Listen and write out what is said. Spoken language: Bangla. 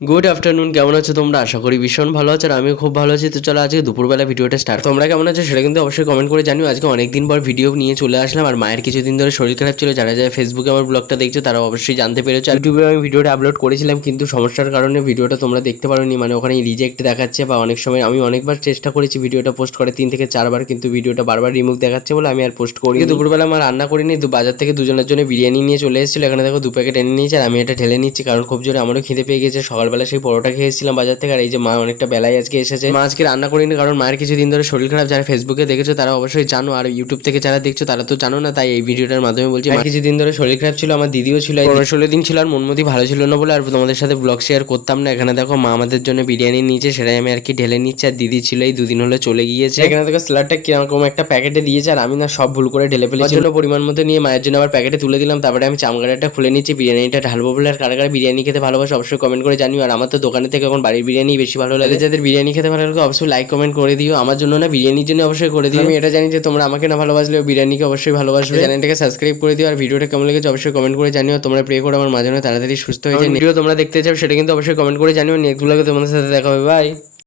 গুড আফটারনুন কেমন আছো তোমরা? আশা করি ভীষণ ভালো আছো আর আমিও খুব ভালো আছি। তো চলো আজকে দুপুরবেলা ভিডিওটা স্টার্ট তোমরা কেমন আছো সেটা কিন্তু অবশ্যই কমেন্ট করে জানিও। আজকে অনেকদিন পর ভিডিও নিয়ে চলে আসলাম আর মায়ের কিছুদিন ধরে শরীর খারাপ ছিল। যারা যারা ফেসবুকে আমার ব্লগটা দেখছ, তারা অবশ্যই জানতে পেরেছ। আর ইউটিউবে আমি ভিডিওটা আপলোড করেছিলাম, কিন্তু সমস্যার কারণে ভিডিওটা তোমরা দেখতে পারোনি। মানে ওখানে রিজেক্ট দেখাচ্ছে বা অনেক সময় আমি অনেকবার চেষ্টা করেছি ভিডিওটা পোস্ট করে তিন থেকে চারবার কিন্তু ভিডিওটা বারবার রিমুভ দেখাচ্ছে বলে আমি আর পোস্ট করি দুপুরবেলা আমার রান্না করিনি দু বাজার থেকে দুজনের জন্য বিরিয়ানি নিয়ে চলে এসেছিল। এখানে দেখো দু প্যাকেট এনে নিয়েছে আর আমি এটা ঢেলে নিচ্ছি, কারণ খুব জোরে আমারও খিদে পেয়ে গেছে সকালবেলা সেই পরোটা খেয়েছিলাম বাজার থেকে আর এই যে মা অনেকটা বেলায় আজকে এসেছে। মা আজকে রান্না করিনি কারণ মায়ের কিছুদিন ধরে শরীর খারাপ। যারা ফেসবুকে দেখেছ তারা অবশ্যই জানো আর ইউটিউব থেকে যারা দেখছ তারা তো জানো না তাই এই ভিডিওটার মাধ্যমে বলছি মায়ের কিছুদিন ধরে শরীর খারাপ ছিল আমার দিদিও ছিল পনেরো ষোলো দিন ছিল আর মনমতি ভালো ছিল না বলে আর তোমাদের সাথে ব্লগ শেয়ার করতাম না। এখানে দেখো মা আমাদের জন্য বিরিয়ানি নিয়েছে সেটাই আমি আর কি ঢেলে নিচ্ছি আর দিদি ছিল এই দুদিন হলে চলে গিয়েছে। এখানে দেখো স্যালাডটা কীরকম একটা প্যাকেটে দিয়েছে আর আমি না সব ভুল করে ঢেলে ফেলেছি। জন্য পরিমাণ মতো নিয়ে মায়ের জন্য আবার প্যাকেটে তুলে দিলাম তারপরে আমি চামগাড়াটা খুলে নিচ্ছি বিরিয়ানিটা ঢালবো বলে আর কারা কারা বিরিয়ানি খেতে ভালোবাসে অবশ্যই কমেন্ট করে জানিও আর আমার তো দোকানে থেকে এখন বাড়ির বিরিয়ানি বেশি ভালো লাগে। যাদের বিরিয়ানি খেতে ভালো লাগে অবশ্যই লাইক কমেন্ট করে দিও। আমার জন্য না বিরিয়ানির জন্য অবশ্যই করে দিও। আমি এটা জানি যে তোমরা আমাকে না ভালোবাসলেও বিরিয়ানিকে অবশ্যই ভালোবাসবে। চ্যানেলটাকে সাবস্ক্রাইব করে দিও আর ভিডিওটা কেমন লেগেছে অবশ্যই কমেন্ট করে জানিও। তোমরা প্রে করে আমার মাঝে তাড়াতাড়ি সুস্থ হয়ে যায়। ভিডিও তোমরা দেখতে চাও সেটা কিন্তু অবশ্যই কমেন্ট করে জানিও। নেক্সট ব্লগে তোমাদের সাথে দেখা হবে বাই